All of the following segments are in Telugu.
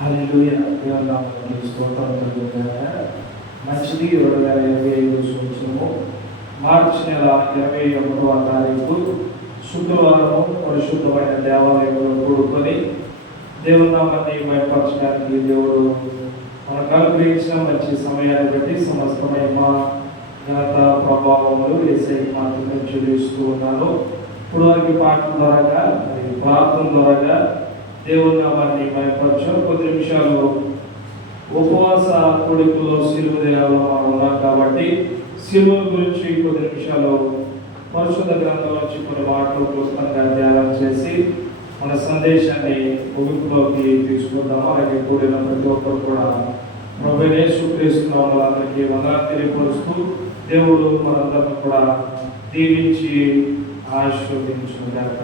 హల్లెలూయా. దేవుని నామమునకు స్తోత్రం కలుగునుగాక. మంచిది 2025 సంవత్సరము మార్చి నెల 21వ తారీఖు శుక్రవారము పరిశుద్ధమైన దేవాలయంలో కూడుకొని దేవుని నామాన్ని మహిమపరచడానికి దేవుడు మనకు అనుగ్రహించిన మంచి సమయాన్ని బట్టి సమస్త మహిమ ఘనత ప్రభావములు యేసయ్యకి మాత్రమే చెల్లిస్తూ ఉన్నాను. ఇప్పుడు వారికి పాటల ద్వారా మరి ప్రార్థన ద్వారా దేవుని నామాన్ని మహిమపరచు. కొద్ది నిమిషాలు ఉపవాస కోడికలో సిలువ దినాల్లో మనం ఉన్నాం కాబట్టి సిలువ గురించి కొద్ది నిమిషాలు పరిశుద్ధ గ్రంథంలోంచి కొన్ని మాటలు పుస్తకంగా ధ్యానం చేసి మన సందేశాన్ని ముగింపులోకి తీసుకుందాము. అలాగే కూడిన ప్రతి ఒక్కరు కూడా ప్రభువైన యేసుక్రీస్తు వాళ్ళందరికీ వందనాలు తెలియపరుస్తూ దేవుడు మనందరిని కూడా దీవించి ఆశీర్వదించుగాక.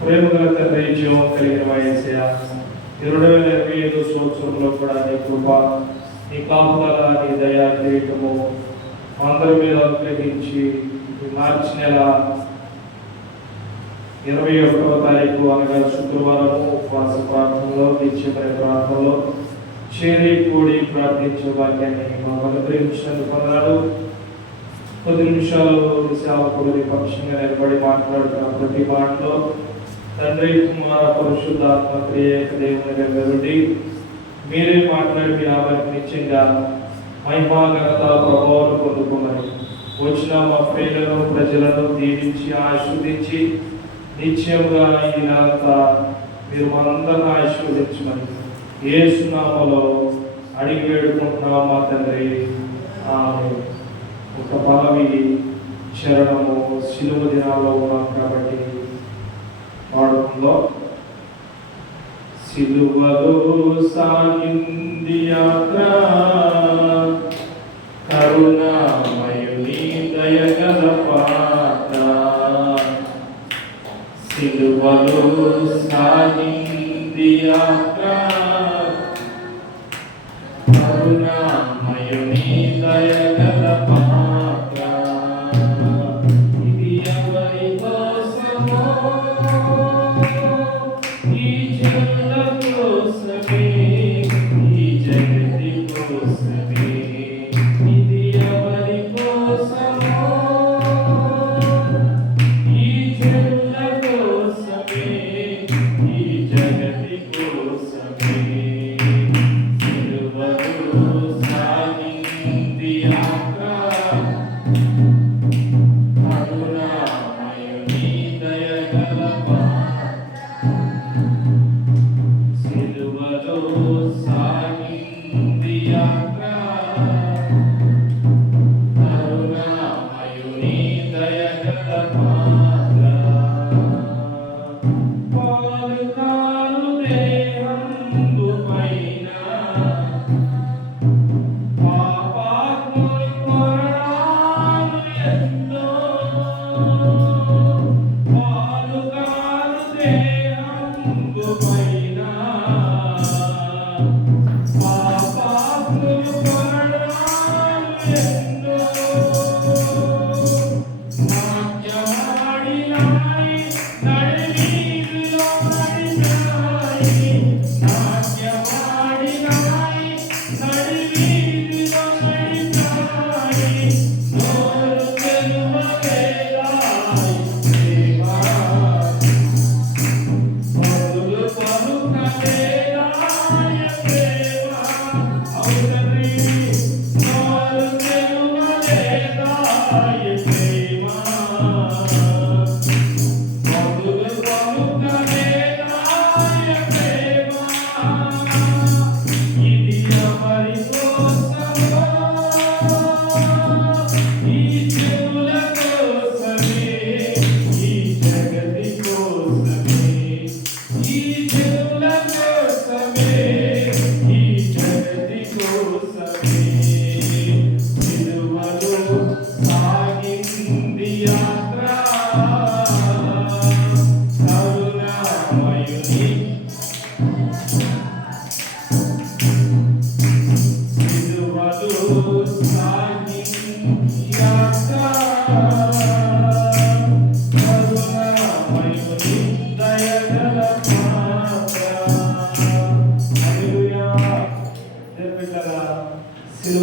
ప్రేమగల తండ్రి, జీవం కలిగిన యేసయ్య, 2025 సంవత్సరంలో కూడా నీ కృప, నీ కాపుదల, నీ దయా కిరీటము అందరి మీద అనుగ్రహించి మార్చి నెల 21వ తారీఖు అనగా శుక్రవారము ఉపవాస ప్రార్థనలో నిత్యమైన ప్రార్థనలో చేరి కూడి ప్రార్థించే వాక్యాన్ని మాకు అనుగ్రహించినందుకు వందనాలు. కొద్ది నిమిషాలు సేవకుడి పక్షంగా నిలబడి మాట్లాడుతున్న ప్రతి మాటలో తండ్రి, కుమార, పరిశుద్ధాత్మ త్రియేక దేవునిగా వెలువడి మీరే మాట్లాడి మీ నామానికి నిత్యంగా మహిమ ఘనత ప్రభావం పొందుకోమని వచ్చిన మా ప్రియులను ప్రజలను దీవించి ఆశీర్వదించి నిత్యంగా ఈ నెలంతా మీరు మనందరిని ఆశీర్వదించమని యేసు నామములో అడిగి వేడుకుంటున్నాం మా తండ్రి, ఆమేన్. ఒక పదవి శరణము సిలువ దినాల్లో ఉన్నాం కాబట్టి పాడుకుందో. సిలువలో సాగింది యాత్ర, కరుణామయుని దయగల పాత్ర. సిలువలో సాగింది యాత్ర, కరుణామయుని దయగల పాత్ర. ఇది ఎవరి కోసమో, ఈ జనుల కోసమే, ఈ జగతి కోసమే. ఇది ఎవరి కోసమో, ఈ జనుల కోసమే, ఈ జగతి కోసమే.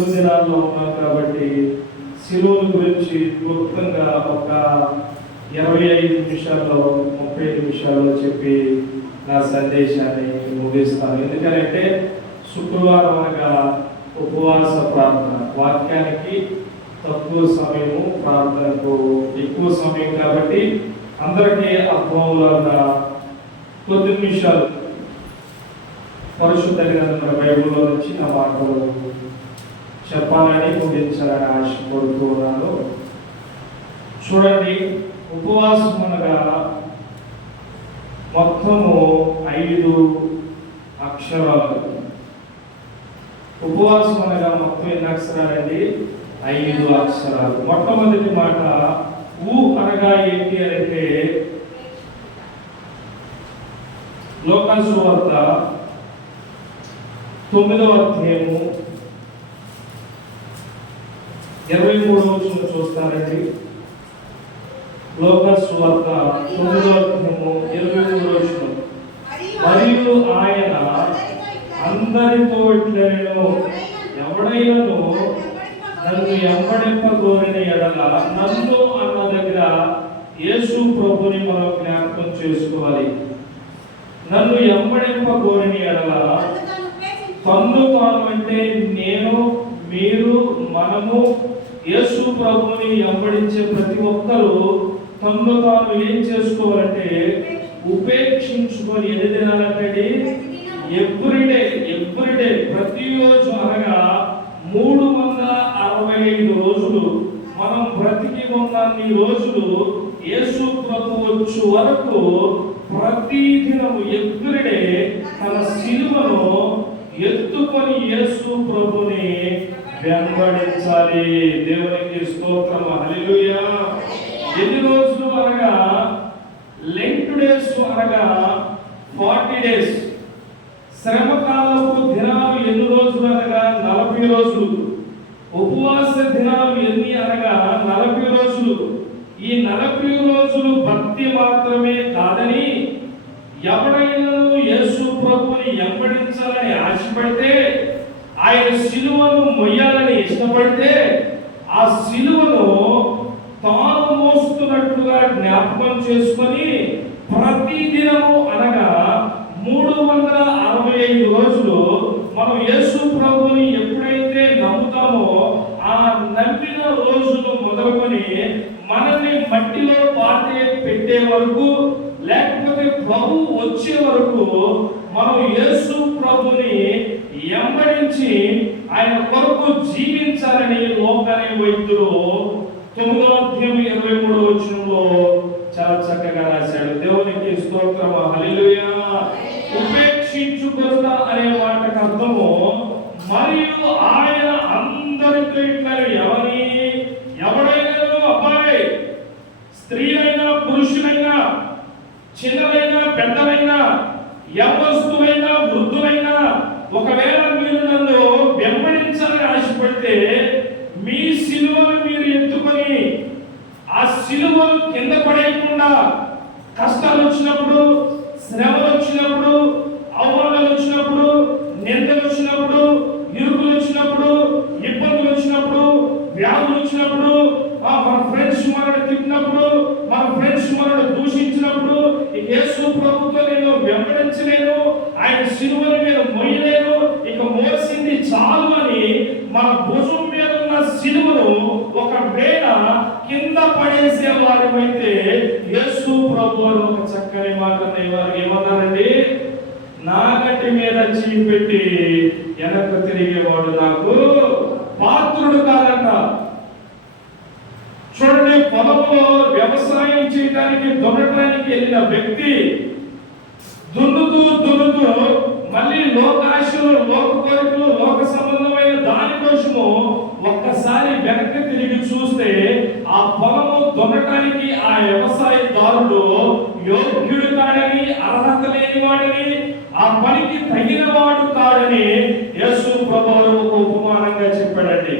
చివరి దినాల్లో ఉన్నాం కాబట్టి శిలువను గురించి క్లుప్తంగా ఒక 25 నిమిషాల్లో 30 నిమిషాల్లో చెప్పి నా సందేశాన్ని ముగిస్తాను. ఎందుకంటే శుక్రవారం అనగా ఉపవాస ప్రార్థన, వాక్యానికి తక్కువ సమయము, ప్రార్థనకు ఎక్కువ సమయం కాబట్టి అందరికీ అర్థంలాగా కొద్ది నిమిషాలు పరిశుద్ధ గ్రంథం బైబిల్లో నుంచి నా మాటలు చెప్పాలని ముగించాలని ఆశపడుతున్నాను. చూడండి, ఉపవాసం అనగా మొత్తము 5 అక్షరాలు. ఉపవాసం అనగా మొత్తం ఎన్ని అక్షరాలండి? 5 అక్షరాలు. మొట్టమొదటి మాట ఊ అనగా ఏంటి అంటే లోకాసు వార్త 9వ అధ్యాయము 23వ వచనం చూస్తారండి. లోకాసు వార్త 9వ అధ్యాయము 23వ వచనం. మరియు ఆయన అందరితో ఇట్లనెను, ఎవడైనను నన్ను వెంబడింపగోరిన ఎడల, నన్ను అన్న దగ్గర యేసు ప్రభుని మనం జ్ఞాపకం చేసుకోవాలి. నన్ను వెంబడింపగోరిన ఎడల, తన్ను తాను అంటే నేను, మీరు, మనము యేసు ప్రభుని వెంబడించే ప్రతి ఒక్కరూ తన్ను తాను ఏం చేసుకోవాలంటే ఉపేక్షించుకొని ఎన్ని దినాలంటే ఎవ్రీడే ప్రతిరోజు అనగా 365 రోజులు మనం బ్రతికి ఉన్నన్ని రోజులు యేసు ప్రభు వచ్చు వరకు ప్రతి దినము ఎవ్రీడే తన సిలువను ఎత్తుకొని యేసు ప్రభుని వెంబడించాలి. దేవునికి స్తోత్రం, హల్లెలూయా. ఎన్ని రోజులు అనగా లెంట్ డేస్ అనగా 40 డేస్. శ్రమకాలపు దినాలు ఎన్ని రోజులు అనగా 40 రోజులు. ఉపవాస దినాలు ఎన్ని అనగా 40 రోజులు. ఈ 40 రోజులు భక్తి మాత్రమే కాదని, ఎవడైనా యేసు ప్రభుని వెంబడించాలని ఆశపడితే, ఆయన సిలువను మొయ్యాలని ఇష్టపడితే, ఆ సిలువను తాను మోస్తున్నట్లుగా జ్ఞాపకం చేసుకొని ప్రతి దినము అనగా 365 రోజులు మనం యేసు ప్రభుని ఎప్పుడైతే నమ్ముతామో, ఆ నమ్మిన రోజులు మొదలుకొని మనల్ని మట్టిలో పాతే పెట్టే వరకు, లేకపోతే ప్రభు వచ్చే వరకు మనం యేసు ప్రభుని వెంబడించి ఆయన కొరకు జీవించాలని లోకాని వైద్యులు 9వ అధ్యాయం 23వ వచనంలో చాలా చక్కగా రాశాడు. దేవునికి స్తోత్రం, హల్లెలూయా. ఉపేక్షించుకొనుట అనే మాటకు అర్థము మరియు ఆయన అందరితో ఎవరైనా అబ్బాయి, స్త్రీ అయినా, పురుషులైనా, చిన్నలైనా, పెద్దలైనా, యవ్వనస్తులైనా, వృద్ధులైనా, ఒకవేళ మీరు నన్ను వెంబడించాలని ఆశపడితే మీ సిలువను మీరు ఎత్తుకొని ఆ సిలువను కింద పడేయకుండా, కష్టాలు వచ్చినప్పుడు, శ్రమలు వచ్చినప్పుడు, అవమానాలు వచ్చినప్పుడు, నిందలు వచ్చినప్పుడు, ఇరుకులు వచ్చినప్పుడు, ఇబ్బందులు వచ్చినప్పుడు, వ్యాధులు వచ్చినప్పుడు, మన ఫ్రెండ్స్ మనల్ని తిట్టినప్పుడు, మన ఫ్రెండ్స్ మనల్ని దూషించినప్పుడు, యేసు ప్రభుతో నేను వెంబడించలేను, ఆయన సిలువను నేను మొయ్యలేను, ఇక మోసింది చాలు అని మన భుజం మీద ఉన్న సిలువను ఒకవేళ కింద పడేసే వారిమైతే, యేసు ప్రభు ఒక చక్కని మాట వారికి ఏమన్నారండి? నాగటి మీద చీపెట్టి వెనక్కు తిరిగేవాడు నాకు పాత్రుడు కాదంట. చూడండి, పొలంలో వ్యవసాయం చేయడానికి దున్నటానికి వెళ్ళిన వ్యక్తి దున్నుతూ మళ్ళీ లోకాశలు, లోక కోరికలు, లోక సంబంధమైన దానికోసము ఒక్కసారి వెనక్కి తిరిగి చూస్తే ఆ పొలము దున్నటానికి ఆ వ్యవసాయదారుడు యోగ్యుడు కాడని, అర్హత లేనివాడని, ఆ పనికి తగినవాడు కాడని యేసు ప్రభువు ఒక ఉపమానంగా చెప్పాడండి.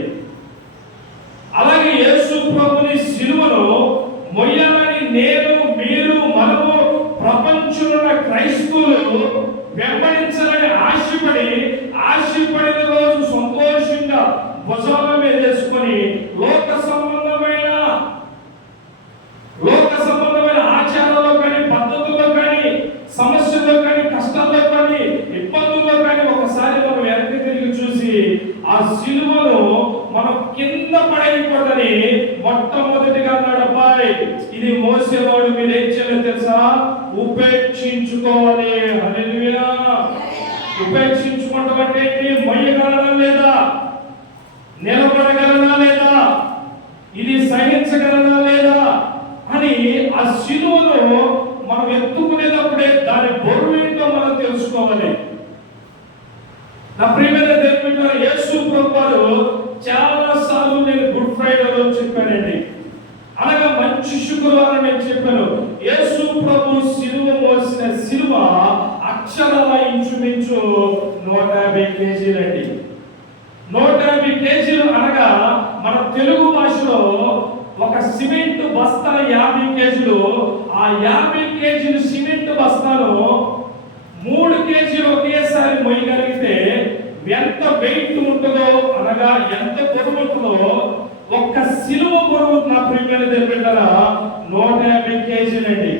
అలాగే యేసు ప్రభుని సిలువను మొయ్యాలని నేను, మీరు, మనము ప్రపంచంలో క్రైస్తవులు వెంబడించాలని ఆశపడిన రోజు సంతోషంగా ఆ సిలువను మనం కింద పడేయకూడదని మొట్టమొదటిగా అన్నాడు, అబ్బాయి ఇది మోసేవాడు, మీరు ఏం చేయాలో తెలుసా, ఉపేక్షించుకోవాలి. హల్లెలూయా. ఉపేక్షించుకోవడం అంటే మొయ్యగలనా లేదా, నిలబడగలనా లేదా, ఇది సహించగలనా లేదా అని ఆ సిలువను మనం ఎత్తుకునేటప్పుడే దాని బరువు ఏంటో మనం తెలుసుకోవాలి. నా ప్రియమైన దేవుని యేసు ప్రభువారు చాలా సార్లు నేను గుడ్ ఫ్రైడే రోజు చెప్పానండి, అలాగా మంచి శుక్రవారం నేను చెప్పాను. యేసు ప్రభు సిలువ మోసిన సిలువ అక్షరాల ఇంచుమించు 150 కేజీలండి. 150 కేజీలు అనగా మన తెలుగు భాషలో ఒక సిమెంట్ బస్తా 50 కేజీలు. ఆ 50 కేజీలు సిమెంట్ బస్తాను 3 కేజీలు ఒకేసారి మొయ్యగలిగితే ఎంత వెయిట్ ఉంటుందో, అనగా ఎంత బరువు ఉంటుందో, ఒక్క సిలువ బరువు నా ప్రియమైన దేవుడా 150 కేజీలండి.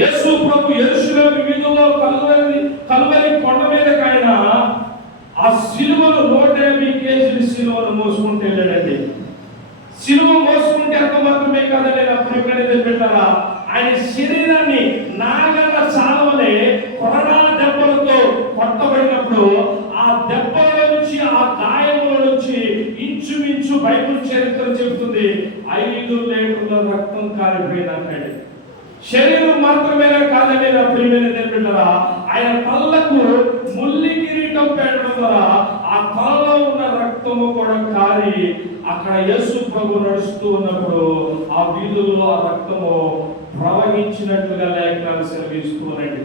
యేసు ప్రభు యెరూషలేము వీధుల్లో కల్వరి కొండ మీదకి ఆయన ఆ సిలువను 150 కేజీల సిలువను మోసుకుంటూ వెళ్ళాడండి. సిలువ మోసుకుంటే అంత మాత్రమే కాదండి నా ప్రియమైన దేవుడా, ఆయన శరీరాన్ని నాగల చాలవలే కొరడా దెబ్బలతో కొట్టబడినప్పుడు ఆ దెబ్బల నుంచి, ఆ గాయముల నుంచి ఇంచుమించు బైబిల్ చరిత్ర చెబుతుంది 5 లీటర్ల రక్తం కారిపోయిందంటే. శరీరం మాత్రమేనా కాదండి నా ప్రియమైన దేవుడా, ఆయన తలకు ముల్లి కిరీటం పెట్టడం ద్వారా ఆ తలలో ఉన్న రక్తము కూడా కారి అక్కడ యేసు ప్రభు నడుస్తూ ఉన్నప్పుడు ఆ వీధుల్లో ఆ రక్తము ప్రవహించినట్లుగా లేఖనాలు సెలవిస్తూ ఉన్నాయండి.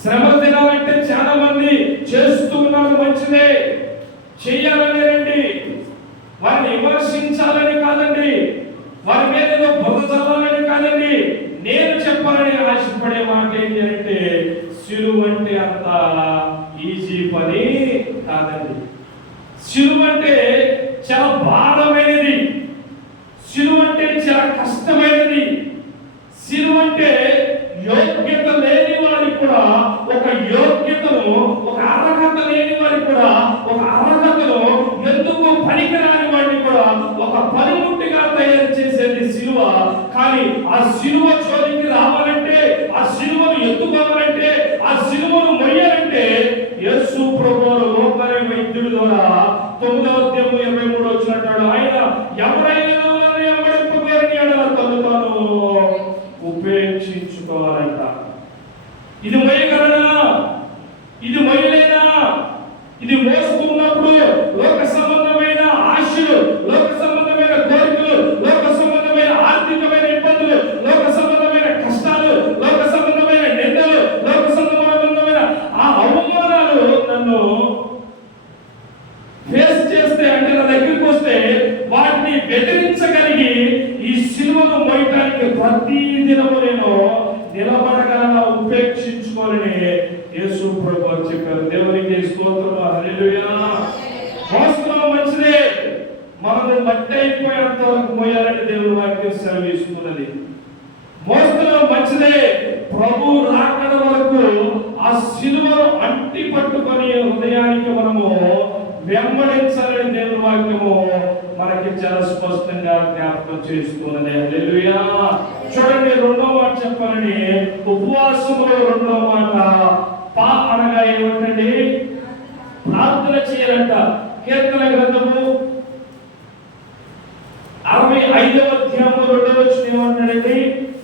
శ్రమ తినాలంటే చాలా మంది చేస్తూ ఉన్నారు, మంచిదే, చెయ్యాలనేనండి, వారిని విమర్శించాలని కాదండి, వారి మీద ఏదో బురద చల్లాలని కాదండి. నేను చెప్పాలని ఆశపడే మాట ఏంటి అంటే, సిలువ అంటే అంత ఈజీ పని కాదండి. సిలువ అంటే చాలా భారమైనది, సిలువ అంటే చాలా కష్టమైనది, సిలువ అంటే యోగ్యత లేని వారికి కూడా ఒక యోగ్యతను, ఒక అర్హత లేని వారికి కూడా ఒక అర్హతను, ఎందుకు పనికిరాని వాడిని కూడా ఒక పనిముట్టిగా తయారు చేసేది సిలువ. కానీ ఆ సిలువ జోలికి రావాలంటే, ఆ సిలువను ఎత్తుకోవాలంటే, ఆ సిలువను మొయ్యాలంటే యేసు ప్రభువు లోకారి వైద్యుడి ద్వారా 9వ అధ్యాయం 23 వచ్చినట్టు ఆయన ఎవరైనా నన్ను వెంబడింపగోరని ఎడల తను తాను ఉపేక్షించుకోవాలంట. ఇది మొయ్యగలనా, ఇది మొయ్యలేనా, ఇది మోస్తున్నప్పుడు లోక సంబంధమైన ఆశలు, లోక సంబంధమైన కోరికలు, లోక సంబంధమైన ఆర్థికమైన ఇబ్బందులు, లోక సంబంధమైన కష్టాలు, లోక సంబంధమైన నిందలు, లోక సంబంధమైన ఆ అవమానాలు నన్ను ఫేస్ చేస్తే, అంటే నా దగ్గరికి వస్తే వాటిని బెదిరించగలిగి ఈ సిలువను మోయటానికి ప్రతి దినము నేను నిలబడగలనా, ఉపేక్షించుకోవాలని యేసు ప్రభువు చెప్పారు. దేవునికి స్తోత్రం. హల్లెలూయా. మోసడం మంచిదే, మనము మట్టి అయిపోయేంత వరకు మోయాలని దేవుని వాక్యం సెలవిస్తున్నది. మోసడం మంచిదే, ప్రభు రాకడ వరకు ఆ సిలువను అంటి పట్టుకొని హృదయానికి మనము వెంబడించాలని దేవుని వాక్యము మనకి చాలా స్పష్టంగా జ్ఞాపకం చేస్తున్నది. హల్లెలూయా. చూడండి, 2వ మాట చెప్పాలని, ఉపవాసములో 2వ మాట పా అనగా ఏమంటండి, ప్రార్థన చేయాలంట. కీర్తన గ్రంథము 65వ అధ్యాయము 2వ వచనం ఏమంటాడండి,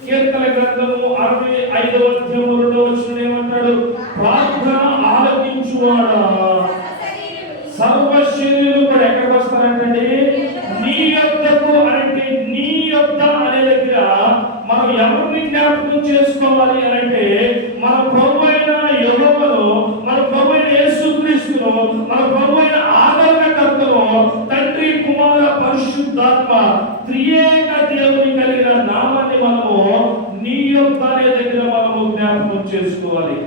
కీర్తన గ్రంథము 65వ అధ్యాయము 2వ వచనం ఏమంటాడు, ప్రార్థన ఆలకించువాడా సర్వ శరీరులు కూడా ఎక్కడికి వస్తారంటే నీ యొద్దకు. అంటే నీ యొద్ద అనే దగ్గర మనం ఎవరిని జ్ఞాపకం చేసుకోవాలి అంటే, మన ప్రభువైన యెహోవాను, మన ప్రభువైన యేసుక్రీస్తును, మన ప్రభువైన ఆదరణకర్తను, తండ్రి కుమార పరిశుద్ధాత్మ త్రియేక దేవుని కలిగిన నామాన్ని మనము నీ యొద్ద అనే దగ్గర మనము జ్ఞాపకం చేసుకోవాలి.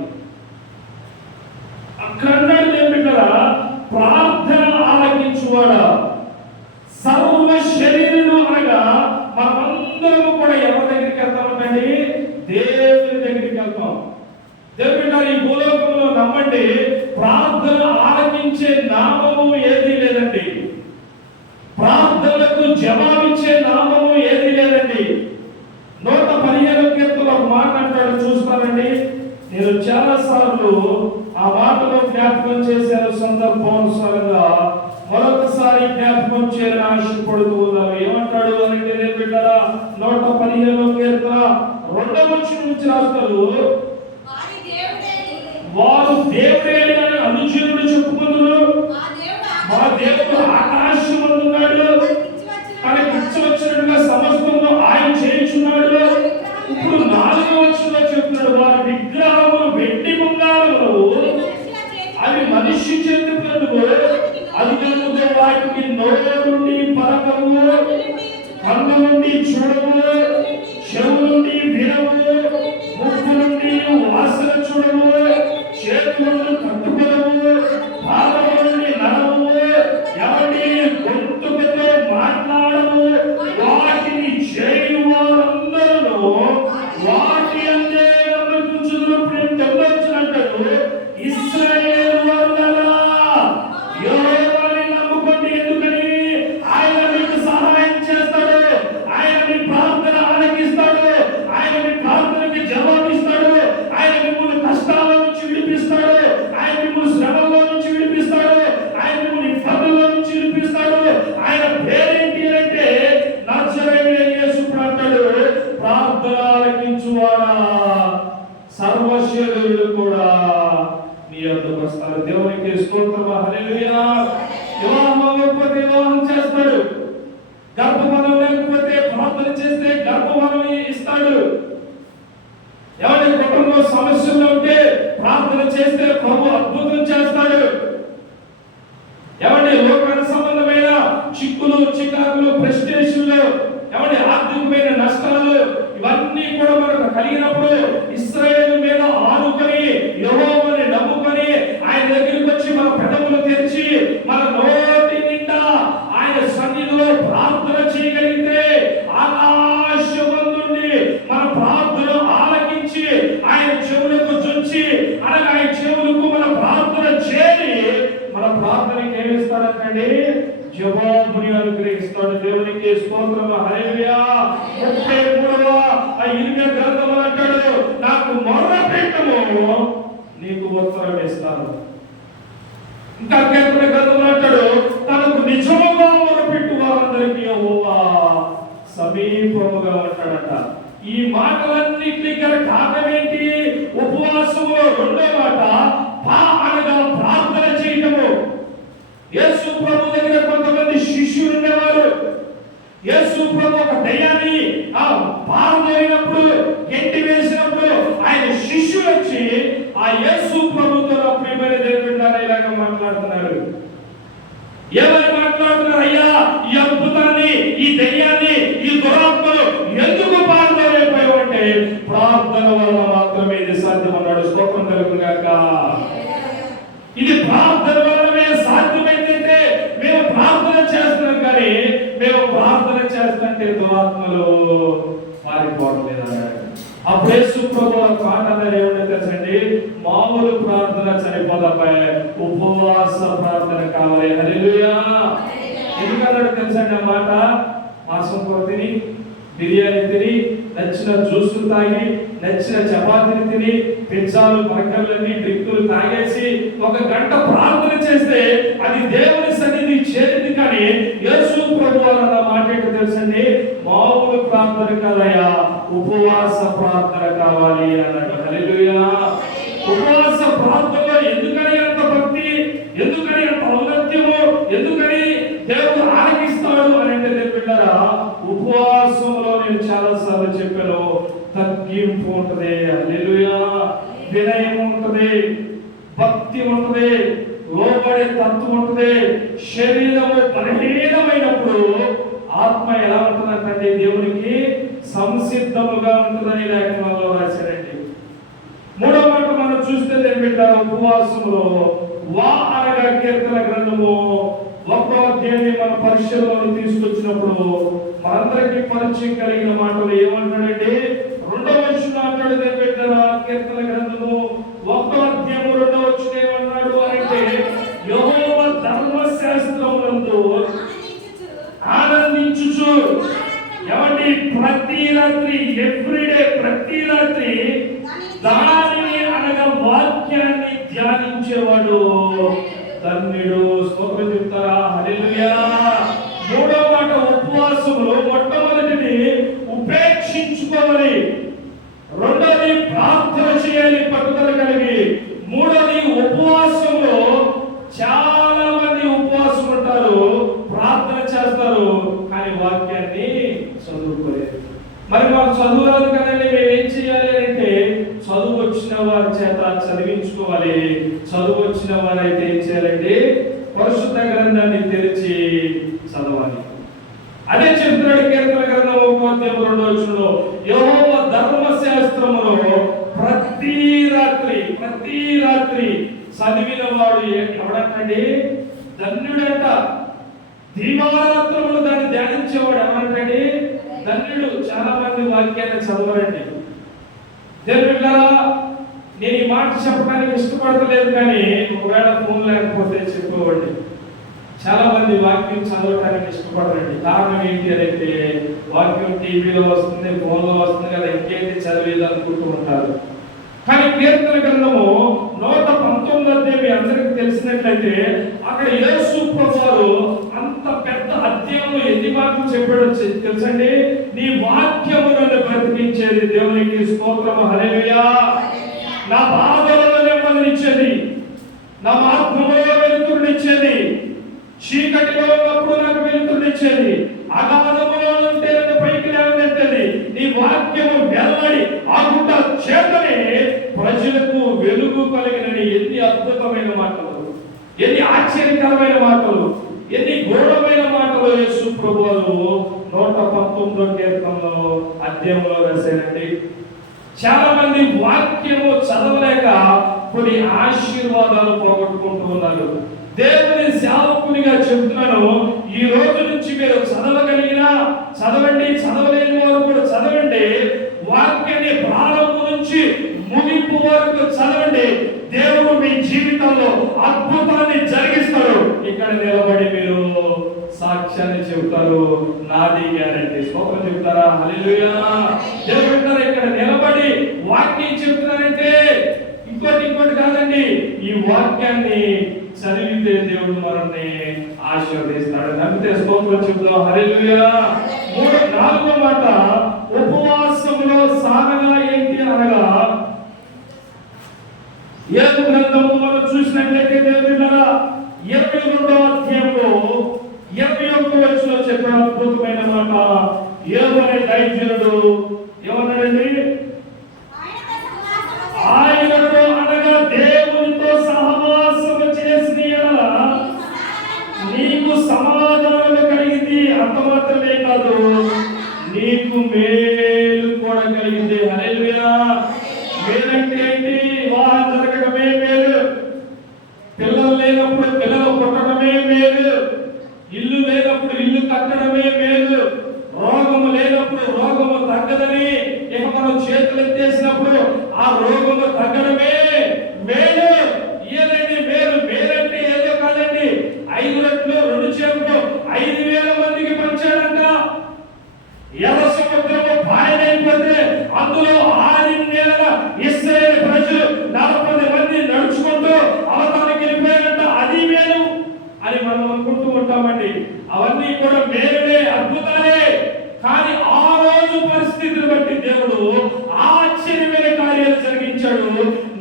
అక్కడ ఏమిటా, ప్రార్థన ఆలకించువాడా సర్వ శరీరులు అనగా మనమందరము కూడా ఎవరి దగ్గరికి వెళ్తామంటే దేవుని దగ్గరికి వెళ్తాం. దేవుని ఈ భూలోకంలో నమ్మండి, ప్రార్థన ఆలకించే నామము నామము ఏది లేదండి. ప్రార్థనలకు జవాబిచ్చే నామము ఏది లేదండి. 115వ కీర్తన ఒక మాట అంటాడు, చూస్తానండి. నేను చాలా సార్లు ఆ మాటలో జ్ఞాపకం చేశాను, సందర్భానుసారంగా మరొకసారి జ్ఞాపకం చేయాలని ఆశపడుతూ ఉన్నాను. ఏమంటాడు అంటే, నేను బిడ్డరా 115వ కీర్తన 2వ వచనం నుంచి రాస్తాడు, వారు దేవుడేని అని అనుచరుడు చెప్పుకుందురు, మా దేవుడు ఆకాశమందున్నాడు, తనకి ఇచ్చి వచ్చినట్టుగా సమస్తము ఆయన చేయించున్నాడు. ఇప్పుడు 4వ వచనంలో చెప్తున్నాడు, వారి విగ్రహములు వెండి బంగారములు, అవి మనిషి చేతి పనులు, అది కనుక వాటికి నోరు నుండి పలకము, కన్ను నుండి చూడము, చెవు నుండి వినము, ముక్కు నుండి వాసన చూడము, చేతులను కట్టుకోవము, పాదము నుండి నడవము, ఎవరి గొంతుకతో మాట్లాడము, వాటిని చేయువారందరూ వాటి అందే నమ్మకుంచుదురు. అంటాడు, ఇశ్రాయేలు వారులారా, యెహోవాని నమ్ముకోండి. ఎందుకని? ఆయన మీకు సహాయం చేస్తాడు, ఆయన మీ ప్రార్థన ఆలకిస్తాడు, ఆయన మీ ప్రార్థనకి జవాబిస్తాడు, ఆయన మిమ్మల్ని కష్టాల నుంచి విడిపిస్తాడు, ఆయన మిమ్మల్ని శ్రమల నుంచి విడిపిస్తాడు, ఆయన మిమ్మల్ని ఇబ్బందుల నుంచి విడిపిస్తాడు. ఆయన పేరేంటి అంటే నజరేయుడైన యేసు అంటాడు, ప్రార్థన ఆలకించువాడా, సర్వశరీరులు కూడా నీ యొద్దకు వస్తారు. దేవునికి స్తోత్రం, హల్లెలూయా. వివాహం అవ్వకపోతే వివాహం చేస్తాడు, గర్భఫలం లేకపోతే ప్రార్థన చేస్తే గర్భఫలం ఇస్తాడు. ఎవరి కుటుంబంలో సమస్యలు ఉంటే ప్రార్థన చేస్తే ప్రభు అద్భుతం చేస్తాడు. ఎవరి లోక సంబంధమైన చిక్కులు, చికాకులు, ప్రెస్టేషన్లు, ఎవరి ఆర్థికమైన నష్టాలు, ఇవన్నీ కూడా మనకు కలిగినప్పుడు ఇశ్రాయేలు మీద ఆనుకొని యెహోవాని నమ్ముకొని ఆయన దగ్గరికి వచ్చి మన పెదవులు తెరిచి మన నోటి నిండా ఆయన సన్నిధిలో ప్రార్థన చేయగలిగితే ఆకాశం నుండి మన ప్రార్థన ఆలకించి ఆయన చెవులకు చొచ్చి అనగా ఆయన చెవులకు మన ప్రార్థన చేరి మన ప్రార్థనకి ఏమిస్తాడంటే జవాబుని అనుగ్రహిస్తాడు. దేవునికి స్తోత్రం, హల్లెలూయా. 33వ ఇర్మియా గ్రంథంలో అంటాడు, నాకు మొర్ర పెట్టము, నీకు ఉత్తరం ఇస్తాను. ఇంకా కీర్తన గ్రంథంలో అంటాడు, తనకు నిజముగా మొరపెట్టు వారందరికీ యెహోవా సమీపముగా ఉంటాడట. ఈ మాటలన్నిటికీ గల కారణం ఏంటి? ఉపవాసములో 2వ మాట అనగా ప్రార్థన చేయటము. యేసు ప్రభు దగ్గర కొంతమంది శిష్యులు ఉండేవారు. యేసు ప్రభు ఒక దయ్యాన్ని పారదోలినప్పుడు, గెంటి వేసినప్పుడు ఆయన శిష్యులు వచ్చి ఆ యేసు ప్రభుతో ప్రియమైన దేవుడు ఇలాగ మాట్లాడుతున్నారు. ఎవరు మాట్లాడుతున్నారు? అయ్యా, ఈ అద్భుతాన్ని, ఈ దయ్యాన్ని, ఈ దురాత్మను ఎందుకు పారదోలేకపోయావంటే ప్రార్థన వల్ల మాత్రమే ఇది సాధ్యం అన్నాడు. స్తోత్రం కలుగుగాక. ఇది ప్రార్థన వల్లనే సాధ్యమైందంటే మేము ప్రార్థన చేస్తున్నాం, కానీ మేము ప్రార్థన చేస్తుంటే దురాత్మలు పారిపోవట్లేదు అన్నాడు. అప్పుడు యేసు ప్రభు మాట అన్నారు, ఏమంటే తెలుసండి, మామూలు ప్రార్థన సరిపోదపై ఉపవాస ప్రార్థన కావాలి. హల్లెలూయా. ఎందుకన్నాడు తెలుసండి ఆ మాట? మాంసం కూర తిని, బిర్యానీ తిని, నచ్చిన జ్యూస్ తాగి, నచ్చిన చపాతీని తిని, పిజ్జాలు, బర్గర్లన్నీ, డ్రింకులు తాగేసి 1 గంట ప్రార్థన చేస్తే అది దేవుని సన్నిధి చేరింది. కానీ యేసు ప్రభు అన్న మాట ఏంటో తెలుసండి, మామూలు ప్రార్థన కాదయ్యా, ఉపవాస ప్రార్థన కావాలి అన్నాడు. హల్లెలూయా. ఉపవాస ప్రార్థనలో ఎందుకని అంత భక్తి, ఎందుకని అంత ఔన్నత్యము, ఎందుకని దేవుడు ఆలకిస్తాడు అని అంటే బిడ్డరా, ఉపవాసంలో నేను చాలా సార్లు చెప్పాను, తగ్గింపు ఉంటది. హల్లెలూయా. వినయం ఉంటది, భక్తి ఉంటది, లోబడే తత్వం ఉంటది. శరీరము బలహీనమైనప్పుడు ఆత్మ ఎలా ఉంటుందంటే దేవునికి సంసిద్ధముగా ఉంటుందని లేఖనాల్లో రాశారండి. 3వ మాట మనం చూస్తే బిడ్డరా, ఉపవాసంలో వా అనగా కీర్తన గ్రంథము 1వ అధ్యాయాన్ని మన పరిశీలనలో తీసుకొచ్చినప్పుడు మనందరికీ పరిచయం కలిగిన మాటలు ఏమంటాడంటే, 2వ వచనం అంటాడు బిడ్డరా, కీర్తన గ్రంథము 1వ అధ్యాయము 2వ వచనం ఏమన్నాడు అంటే, యెహోవా ధర్మ ధ్యానించేవాడు ధన్యుడు. స్తోత్రం చెప్తారా? హల్లెలూయా. మూడవ మాట ఉపవాసములో మొట్టమొదటిది ఉపేక్షించుకోవాలి, రెండోది ప్రార్థన చేయాలి పట్టుదల కలిగి, మూడోది ఉపవాసంలో చాలా మంది ఉపవాసం ఉంటారు, ప్రార్థన చేస్తారు, కానీ వాక్యాన్ని చదువుకోలేదు. మరి మాకు చదువు రాదు కదండి, మేము ఏం చేయాలి అంటే చదువు వచ్చిన వారి చేత చదివించుకోవాలి. చదువు వచ్చిన వారైతే ఏం చేయాలంటే పరిశుద్ధ గ్రంథాన్ని తెరిచి చదవాలి. అదే చెప్తున్నాడు కీర్తన గ్రంథం 1:2 యెహోవా ధర్మశాస్త్రములో ప్రతి రాత్రి చదివిన వాడు ఎవడంటే ధన్యుడంట. దీవారాత్రములు దాన్ని ధ్యానించేవాడు ఏమంటే ధన్యుడు. చాలా మంది వాక్యాన్ని చదవరండి. దేవుళ్ళారా, నేను ఈ మాట చెప్పడానికి ఇష్టపడతలేదు, కానీ ఒకవేళ ఫోన్ లేకపోతే చెప్పేవాడిని. చాలా మంది వాక్యం చదవటానికి ఇష్టపడరండి. కారణం ఏంటి అంటే వాక్యం టీవీలో వస్తుంది, ఫోన్లో వస్తుంది కదా, ఇంకేంటి చదివేది అనుకుంటూ ఉంటారు. కానీ కీర్తన గ్రంథము 119 మీ అందరికి తెలిసినట్లయితే అక్కడ యేసు ప్రభువు అంత పెద్ద అధ్యాయంలో ఎన్ని మాటలు చెప్పాడో తెలుసండి. నీ వాక్యము నన్ను బ్రతికించేది. దేవునికి స్తోత్రము. హల్లెలూయా. నా బాధలలో నెమ్మదినిచ్చేది, నా ఆత్మలో వెలుతురునిచ్చేది, చీకటిలో ఉన్నప్పుడు నాకు వెలుతురునిచ్చేది, అగాధములో ఉంటే నన్ను పైకి లేవనెత్తేది. నీ వాక్యము వెల్లడి ఆగుట చేతనే ప్రజలకు వెలుగు కలిగినని. ఎన్ని అద్భుతమైన మాటలు, ఎన్ని ఆశ్చర్యకరమైన మాటలు, ఎన్ని ఘోరమైన మాటలు యేసు ప్రభువు 119వ కీర్తనలో అధ్యాయంలో రాశారండి. చాలా మంది వాక్యము చదవలేక కొన్ని ఆశీర్వాదాలు పోగొట్టుకుంటూ ఉన్నారు. దేవుని సేవకునిగా చెబుతున్నాను, ఈ రోజు నుంచి మీరు చదవగలిగినా చదవండి, చదవలేని వారు కూడా చదవండి. వాక్యాన్ని ప్రారంభం నుంచి ముగింపు వరకు చదవండి. దేవుడు మీ జీవితంలో అద్భుతాన్ని జరిగిస్తాడు. ఇక్కడ నిలబడి మీరు సాక్ష్యాన్ని చెబుతారు. నాది గ్యారంటీ. స్తోత్రం చెప్తారా? హల్లెలూయా. దేవుడు ఇక్కడ నిలబడి వాక్యం చెబుతున్నారంటే ఇంకోటి కాదండి, ఈ వాక్యాన్ని చదివితే దేవుడు మనల్ని ఆశీర్వదిస్తాడు. నమ్మితే స్తోత్రం చెబుతాం. హల్లెలూయా. నాలుగో మాట ఉపవాసంలో సాధన ఏంటి అనగా, యోబు గ్రంథము మనం చూసినట్లయితే దేవుడారా 22వ అధ్యాయంలో 21వ చెప్పిన అద్భుతమైన మాట. యోబు అనే దైవజనుడు ఏమన్నాడండి? ఆయనతో అనగా దేవునితో సహవాసము చేసిన యెడల నీకు సమాధానము కలిగింది. అంత మాత్రమే కాదు, నీకు మేలు కూడా కలిగింది. హల్లెలూయా. మేలంటే ఏంటి? వివాహం జరగడమే మేలు, పిల్లలు లేనప్పుడు పిల్లలు పుట్టడమే మేలు, ఇల్లు లేనప్పుడు ఇల్లు కట్టడమే మేలు, రోగము లేనప్పుడు రోగము తగ్గదని ఇక మనం చేతులు ఎత్తేసినప్పుడు ఆ రోగము తగ్గడమే మేలు. ఇయ్యలేని మేలు. మేలంటే ఏదో కాదండి, 5 రెట్లు 2 చేతులు 5,000 మందికి పంచాడంట. ఎర్ర సముద్రము పాయనైపోతే అందులో 6 నెలల ఇశ్రాయేలు ప్రజలు 40 మంది నడుచుకుంటూ అవతలకి వెళ్ళిపోయారంట. అది మేలు అని మనం అనుకుంటూ ఉంటామండి. అవన్నీ కూడా మేలులే, అద్భుతాలే. కానీ ఆ రోజు పరిస్థితిని బట్టి దేవుడు ఆశ్చర్యమైన కార్యాలు జరిగించాడు.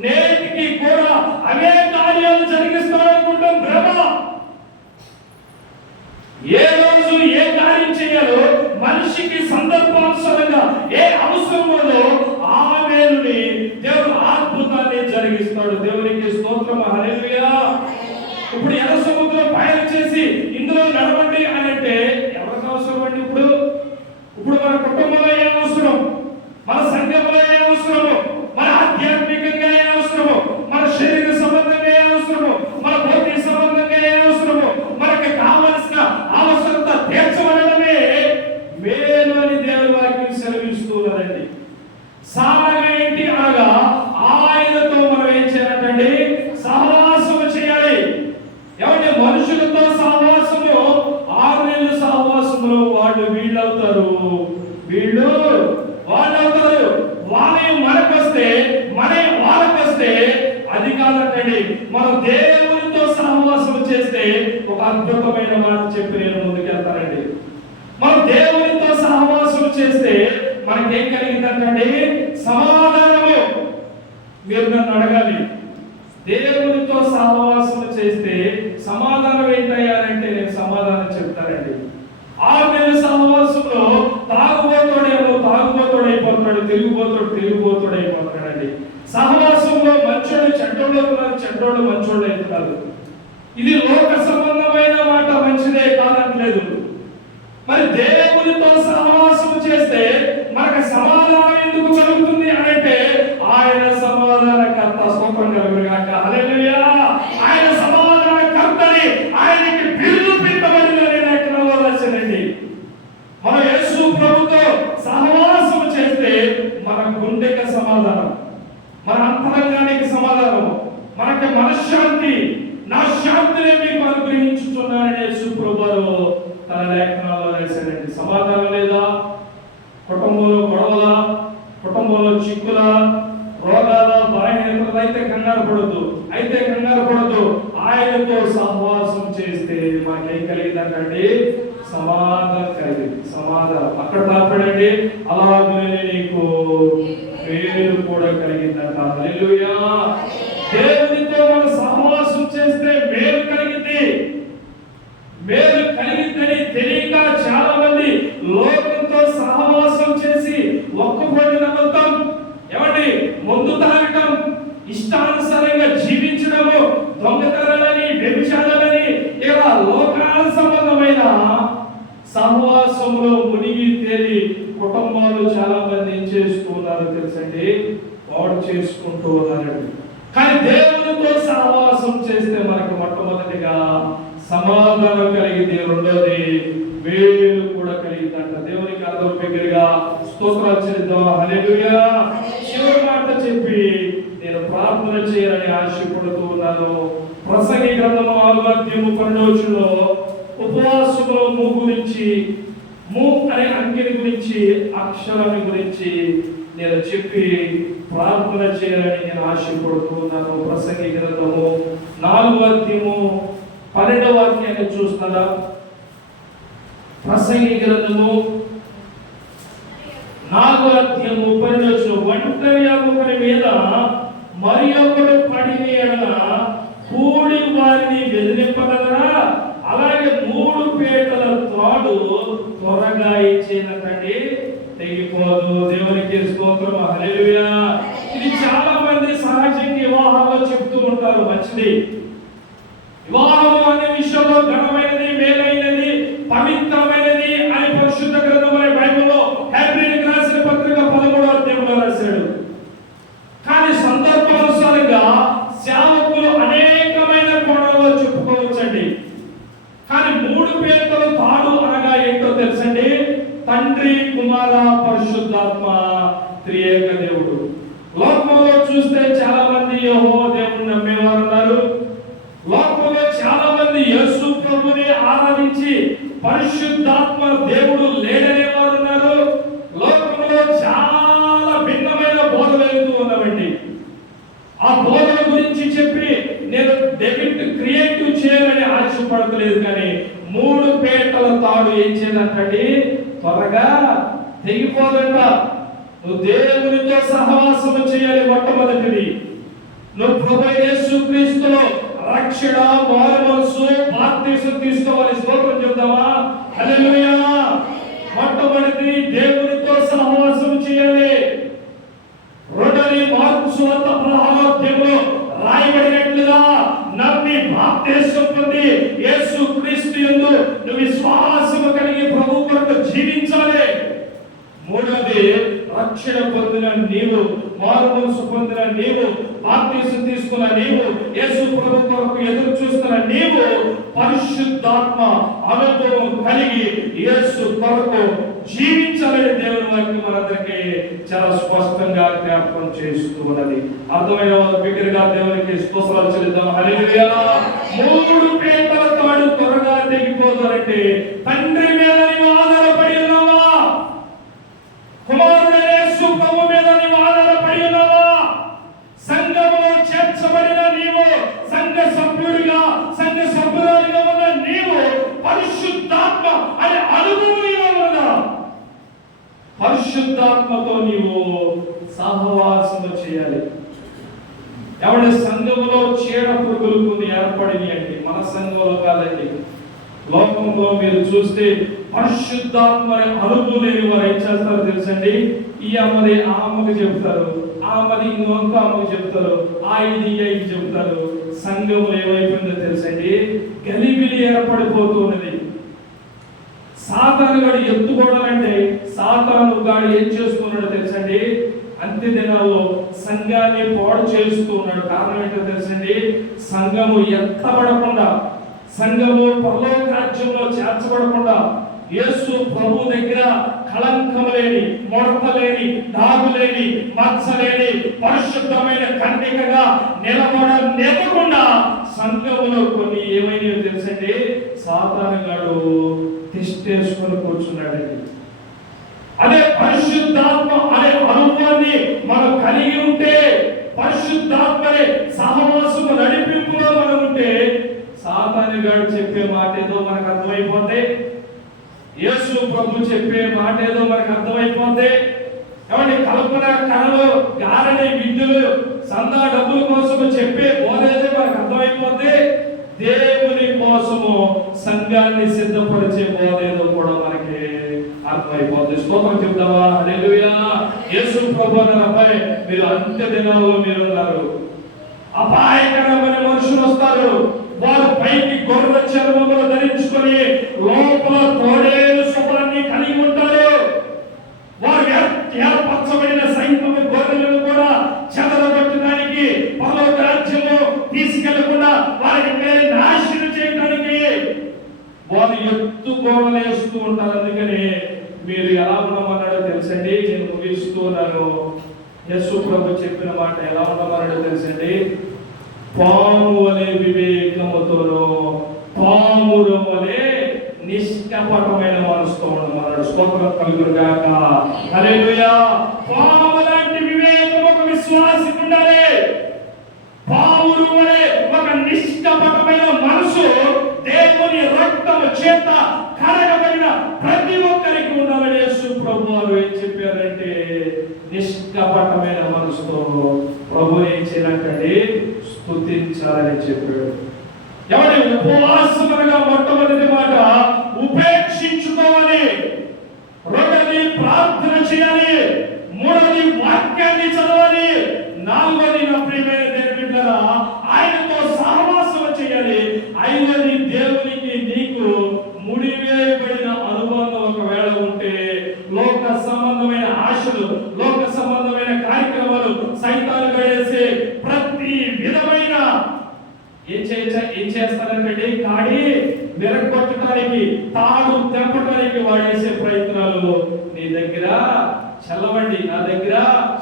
నేటికి కూడా అవే కార్యాలు జరిగిస్తాడనుకుంటాం భ్రమ. ఏ రోజు ఏ కార్యం చేయాలో మనిషికి సందర్భానుసారంగా ఏ అవసరం ఉన్నదో ఆ మేలుని దేవుడు అద్భుతాన్ని జరిగిస్తాడు. దేవునికి స్తోత్రం. హల్లెలూయా. ఇప్పుడు ఎర్ర సముద్రం పయనం చేసి ఇందులో నడవండి అని అంటే ఎవరికి అవసరం అండి? ఇప్పుడు మన కుటుంబంలో ఏ అవసరం, మన సంఘంలో ఏ అవసరము, మన ఆధ్యాత్మికంగా ఏ అవసరము, మన శరీర సంబంధంగా ఏ అవసరము, మన భౌతిక సంబంధంగా ఏ అవసరము, మనకు కావలసిన అవసరత తీర్చబడమే మేలు అని దేవుని వాక్యం సెలవిస్తూ ఉన్నదండి. సాధన ఏంటి అనగా ఆయనతో మనం ఏం చేయాలంటే సహవాసము చేయాలి. ఏమంటే మనుషులతో సహవాసము 6 నెలల సహవాసములో వీళ్ళవుతారు, వాళ్ళవుతారు. వాళ్ళే మనకొస్తే, వాళ్ళకొస్తే అది కాదండి. మనం దేవునితో సహవాసం చేస్తే ఒక అద్భుతమైన మాట చెప్పి నేను ముందుకెళ్తానండి. మనం దేవునితో సహవాసం చేస్తే మనకేం కలిగిందంటే సమాధానము. మీరు నన్ను అడగాలి, దేవునితో సహవాసం చేస్తే సమాధానం ఏంటయ్యారంటే నేను సమాధానం చెప్తానండి. 6 నెలల సహవాసంలో తాగుబోతుడైపోతున్నాడు, తిరుగుబోతుడైపోతున్నాడండి. సహవాసంలో మంచోళ్ళు చెడ్డోళ్ళు అవుతున్నారు, చెడ్డోళ్ళు మంచోళ్ళు అవుతున్నారు. ఇది లోక సంబంధమైన మాట, మంచిదే కాదనట్లేదు. మరి దేవునితో సహవాసం చేస్తే మనకు సమాధానం ఎందుకు కలుగుతుంది అంటే ఆయన సమాధానకర్త. స్తోత్రం కలుగుగాక. హల్లెలూయా. ఆయన సమాధానకర్తని ఆయనకి బిల్లు పెట్టబడినని లేఖనంలో రాశాడండి. మనం యేసు ప్రభుతో సహవాసం చేస్తే మన గుండెకి సమాధానం, మన అంతరంగానికి సమాధానం, మనకి మనశ్శాంతి. నా శాంతిని మీకు అనుగ్రహించుచున్నానని యేసు ప్రభువు తన లేఖనాల్లో రాశాడండి. సమాధానం లేదా? కుటుంబంలో గొడవల, కుటుంబంలో చిక్కుల, రోగాల, బలహీనతలు అయితే కంగారు పడద్దు. ఆయనతో సహవాసం చేస్తే మనకేం కలిగిందంటే సమాధానం కలిగింది. సమాధానం అక్కడ తాపడండి. అలాగే నీకు మేలు కూడా కలిగిందంట. హల్లెలూయా. దేవునితో మనం సహవాసం చేస్తే మేలు కలిగిందని తెలియక చాలా మంది లోకంతో సహవాసం చేసి ఒక్కపడి నమ్మటం, ఏమండి మందు తాగటం, ఇష్టానుసారంగా జీవించడము, దొంగతనాలని, వ్యభిచారాలని, ఇలా లోకాల సంబంధమైన సహవాసంలో మునిగి తేలి కుటుంబాలు చాలా మంది ఏం చేస్తూ ఉన్నారు తెలుసండి? పాడు చేసుకుంటూ ఉన్నారండి. కానీ దేవునితో సహవాసం చేస్తే మనకు మొట్టమొదటిగా సమాధానం కలిగింది, రెండోది మేలు కూడా కలిగిందంట. దేవునికి అందరూ బిగ్గరగా స్తోత్రాలు చెల్లిద్దాం. హల్లెలూయా. చివరి మాట చెప్పి నేను ప్రార్థన చేయాలని ఆశపడుతూ ఉన్నాను. ప్రసంగి గ్రంథము 4:12 ఉపవాసములో మూ అనే అంకెని గురించి, అక్షరాన్ని గురించి నేను చెప్పి ప్రార్థన చేయాలని నేను ఆశపడుతూ ఉన్నాను. ప్రసంగి గ్రంథము 4:12 చూస్తారా? ప్రసంగి గ్రంథము 4:12 ఒంటరి ఒకరి మీద మరి ఒకడు పడిన ఎడల కూడి వారిని బెదిరింపగలరా? అలాగే 3 పీటల త్రాడు త్వరగా ఇచ్చేనటండి, తెగిపోదు. దేవునికి స్తోత్రం. హల్లెలూయా. ఇది చాలా మంది సహజంగా వివాహాల్లో చెప్తూ ఉంటారు, మంచిది. వివాహం అనే విషయంలో ఘనమైనది, మేలైనది, పవిత్రమైనది అని పరిశుద్ధ గ్రంథమైన బైబిల్లో హెబ్రీయులకు రాసిన పత్రిక 13వ రాశాడు. కానీ సందర్భానుసారంగా సేవకులు అనేకమైన కోణాల్లో చెప్పుకోవచ్చండి. కానీ 3 పీటల తాడు అనగా ఏంటో తెలుసండి? తండ్రి, కుమార, పరిశుద్ధాత్మ త్రియేక దేవుడు. లోకంలో చూస్తే చాలా మంది యెహోవా దేవుని నమ్మేవారు ఉన్నారు. లోకంలో చాలా మంది యేసు ప్రభువుని ఆరాధించి పరిశుద్ధాత్మ దేవుడు లేడనే వారు ఉన్నారు. లోకంలో చాలా భిన్నమైన బోధలు వెళ్తూ ఉన్నామండి. ఆ బోధన గురించి చెప్పి నేను డెబిట్ క్రియేటివ్ చేయాలని ఆశపడతలేదు. కానీ 3 పీటల తాడు ఏం చేయాలంటండి? త్వరగా తెగిపోదంట. నువ్వు దేవునితో సహవాసం చేయాలి. మొట్టమొదటిది నువ్వు ప్రభువైన యేసుక్రీస్తులో రక్షణ, మారుమనసు, బాప్తిసం తీసుకోవాలి. స్తోత్రం చెప్తావా? హల్లెలూయా. మొట్టమొదటిది దేవునితో సహవాసం చేయాలి. రెండోది మార్కు సువార్త 16వ రాయబడినట్లుగా నమ్మి బాప్తిసం పొంది యేసుక్రీస్తు యందు నువ్వు విశ్వాసం కలిగి ప్రభు కొరకు జీవించాలి. మూడోది రక్షణ పొందిన నీవు, మారుమనసు పొందిన నీవు, బాప్తిసం తీసుకున్న నీవు, యేసు ప్రభు కొరకు ఎదురు చూస్తున్న నీవు పరిశుద్ధాత్మ అనుభవం కలిగి యేసు కొరకు జీవించాలని దేవుని వాక్యం మనందరికీ చాలా స్పష్టంగా జ్ఞాపకం చేస్తూ ఉన్నది. అర్థమైన బిగ్గరగా దేవునికి స్తోత్రాలు చెల్లిద్దాం. హల్లెలూయా. 3 పీటల తాడు త్వరగా తెగిపోతారంటే తండ్రి మీద నీవు ఆధారపడి ఉన్నావా? కుమారుడైన యేసు ప్రభు మీద నీవు ఆధారపడి ఉన్నావా? సంఘములో చేర్చబడిన నీవు, సంఘ పరిశుద్ధాత్మతో నీవు సహవాసము చేయాలి. ఎవరి సంఘములో చీడ పురుగులు కొన్ని ఏర్పడినాయి అండి, మన సంఘంలో కాదండి. లోకంలో మీరు చూస్తే పరిశుద్ధాత్మ అనుభవం లేని వారు ఏం చేస్తారో తెలుసండి, ఈ అమ్మది ఆ అమ్మకి చెప్తారు, ఆ అమ్మది ఇంకొక అమ్మకి చెప్తారు, ఆ ఇది చెప్తారు. సంఘములు ఏమైపోయిందో తెలుసండి, గలిబిలి ఏర్పడిపోతున్నది. సాతాను గాడు ఎత్తుకోవడాలంటే సాతాను గాడు ఏం చేస్తున్నాడో తెలుసండి, అంత్య దినాల్లో సంఘాన్ని పాడు చేస్తూ ఉన్నాడు. కారణం ఏంటో తెలుసండి, సంఘము ఎత్తబడకుండా, సంఘము పరలోక రాజ్యంలో చేర్చబడకుండా, యేసు ప్రభు దగ్గర కళంకం లేని, ముడత లేని, దాగు లేని, మచ్చ లేని పరిశుద్ధమైన కన్నికగా నిలబడకుండా సంఘములో కొన్ని ఏమైనా తెలుసండి, సాతాను గాడు తిష్టేసుకొని కూర్చున్నాడండి. అదే పరిశుద్ధాత్మ అనే అనుభవాన్ని మనం కలిగి ఉంటే, పరిశుద్ధాత్మనే సహవాసము నడిపింపులో మనం ఉంటే, సాతాను గాడు చెప్పే మాట ఏదో మనకు అర్థమైపోతే, యేసు ప్రభు చెప్పే మాట ఏదో మనకు అర్థమైపోతే, ఏమంటే కల్పన కళలు, గారడి విద్యలు, సందా డబ్బుల కోసము చెప్పే బోధేదో మనకు అర్థమైపోతే, దేవుని కోసము సంఘాన్ని సిద్ధపరిచే బోధేదో కూడా మనకి అర్థమైపోతుంది. స్తోత్రం చెప్తావా? హల్లెలూయా. యేసు ప్రభు అన్నారపై మీరు అంత్య దినాల్లో మీరు ఉన్నారు. అపాయకరమైన మనుషులు వస్తారు. వారు పైకి గొర్రె చర్మములు ధరించుకొని లోపల తోడేలు శుభ్రాన్ని కలిగి ఉంటారు. వారు ఏర్పరచబడిన సైన్యము గొర్రెలను కూడా చెదరగొట్టడానికి, పరలోక రాజ్యము తీసుకెళ్లకుండా వారిని నాశనం చేయడానికి వారు ఎత్తుకోలేస్తూ ఉంటారు. అందుకని మీరు ఎలా ఉండమన్నాడో తెలుసండి, నేను ముగిస్తున్నాను. యేసు ప్రభు చెప్పిన మాట ఎలా ఉండమన్నాడో తెలుసండి, పాము వలె వివేకముతోనో పామురు వలె నిష్కపటమైన మనసుతో ఉండమన్నాడు. స్తోత్రం కలుగును గాక. హల్లెలూయా. పాము లాంటి వివేకం ఒక విశ్వాసికి ఉండాలి. పామురు వలె ఒక నిష్కపటమైన మనసు దేవుని రక్తము చేత కడగబడిన ప్రతి ఒక్కరికి ఉండాలని యేసు ప్రభు వారు ఏం చెప్పారంటే, నిష్కపటమైన మనసుతో ప్రభు ఏం చేయాలంటే స్తుతించాలని చెప్పాడు. ఎవరి ఉపవాసముగా మొట్టమొదటి మాట ఉపేక్షించుకోవాలి, రెండవది ప్రార్థన చేయాలి, మూడవది వాక్యాన్ని చదవాలి, నాలుగవది నా ప్రియమైన దేవుని బిడ్డలారా ఆయనతో సహవాసం చేయాలి, ఐదవది దేవునికి నీకు ముడివేయబడిన అనుబంధం ఒకవేళ ఉంటే లోక సంబంధమైన ఆశలు, లోక సంబంధమైన కార్యక్రమాలు, సైతాను వేసే ప్రతి విధమైన ఏం చేస్తారంటే కాడి విరగొట్టడానికి, తాడు తెంపడానికి వాడేసే ప్రయత్నాలు నీ దగ్గర చల్లవండి, నా దగ్గర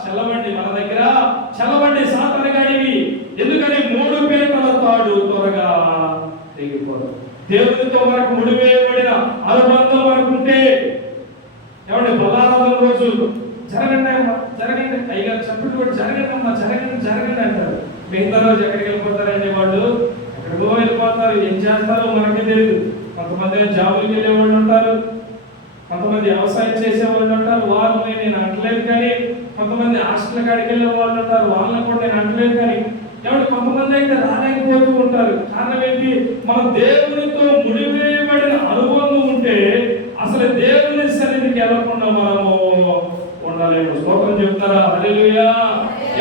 చల్లవండి, మన దగ్గర చల్లవండి సాతాను గాడివి. ఎందుకని 3 పీటల తాడు త్వరగా తెగిపోదు. దేవునితో మనకు ముడివేయబడిన అనుబంధం మనకుంటే, ఏమంటే బలారాధన రోజు జరగండి జరగండి అయ్యగారు చెప్పిన కూడా జరగండి అమ్మా, జరగండి జరగండి అంటారు. మిగతా రోజు ఎక్కడికి వెళ్ళిపోతారండి వాళ్ళు, ఎక్కడికో వెళ్ళిపోతారు. ఏం చేస్తారో మనకే తెలియదు. కొంతమంది జాబులకు వెళ్ళే వాళ్ళు ఉంటారు, కొంతమంది వ్యవసాయం చేసే వాళ్ళు ఉంటారు, వాళ్ళని నేను అంటలేదు. కానీ కొంతమంది హాస్టల్ కాడికి వెళ్ళే వాళ్ళు ఉంటారు, వాళ్ళని కూడా నేను అంటలేదు. కానీ ఎవరు కొంతమంది అయితే రాలేకపోతూ ఉంటారు. కారణం ఏంటి? మన దేవునితో ముడివేయబడిన అనుబంధం ఉంటే అసలు దేవుని సన్నిధికి వెళ్ళకుండా మనము ఉండలేము. స్తోత్రం చెప్తారా? హల్లెలూయా.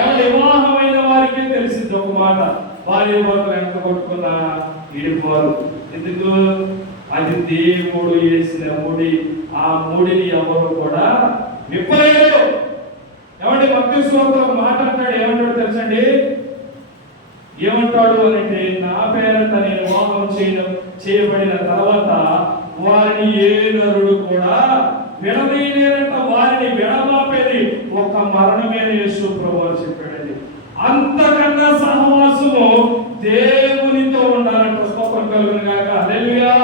ఎవరు వివాహమైన వారికి తెలిసింది ఒక మాట, భార్య భర్తలు ఎంత కొట్టుకున్నా విడిపోరు. ఎందుకు? అది దేవుడు వేసిన ముడి. ఆ ముడిని ఎవరు కూడా విప్పలేరు. ఏమంటే మత్తయి సువార్తలో ఒక మాట అంటాడు, ఏమంటాడు తెలుసండి? ఏమంటాడు అంటే, నా పేరంట నేను వివాహం చేయబడిన తర్వాత వారిని ఏ నరుడు కూడా విడదీయలేరంట. వారిని విడమాపేది ఒక మరణమే యేసు ప్రభువు చెప్పాడండి. అంతకన్నా సహవాసము దేవునితో ఉండాలంట. స్తోత్రం కలుగును గాక. హల్లెలూయా.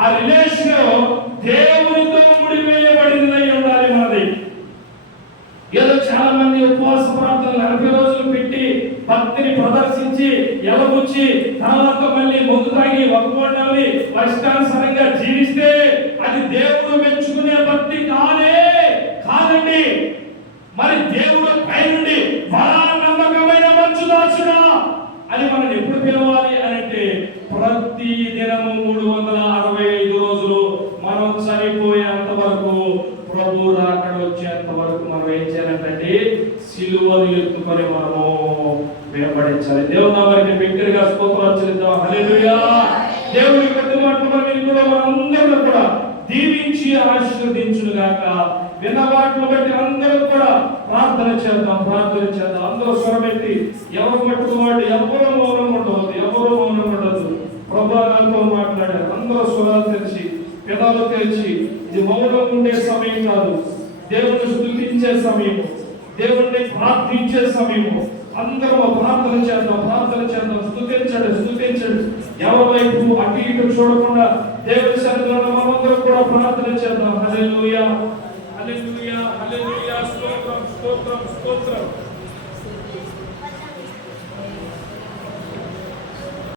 ఆ రిలేషన్ దేవునితో ముడివేయబడినదై ఉండాలి మనది. ఏదో చాలా మంది ఉపవాస ప్రార్థనలు 40 రోజులు పెట్టి భక్తిని ప్రదర్శించి ఎలబుచ్చి తర్వాత మళ్ళీ ముందు తాగి ఒప్పుకోవడాన్ని ఇష్టానుసారంగా జీవిస్తే అది దేవుడు మెచ్చుకునే భక్తి కాదండి. ప్రతి దినము 365 రోజులు మనం చనిపోయేంత వరకు, ప్రభు రాకడ వచ్చేంత వరకు మనం ఏం చేయాలంటే సిలువను ఎత్తుకొని మనము వెంబడించాలి. దేవుని నామానికి బిగ్గరగా స్తోత్రాలు చెల్లిద్దాం. హల్లెలూయా. దేవుని పెద్ద మాటలు కూడా మనందరం కూడా దీవించి ఆశీర్వదించును గాక. విన్న వాటిని బట్టి అందరం కూడా ప్రార్థన చేద్దాం. అందరూ స్వరమెత్తి ఎవరు మట్టుకు మాట, ఎవరు మౌనం ఉండదు. ప్రభు నాతో మాట్లాడారు. అందరూ స్వరాలు తెలిసి, పెదాలు తెలిసి, ఇది మౌనం ఉండే సమయం కాదు, దేవుని స్తుతించే సమయము, దేవుణ్ణి ప్రార్థించే సమయము. అందరూ ప్రార్థన చేద్దాం. స్తుతించండి. ఎవరి వైపు అటు ఇటు చూడకుండా దేవుని సన్నిధిలో మనందరం కూడా ప్రార్థన చేద్దాం. హల్లెలూయా. స్తోత్రం.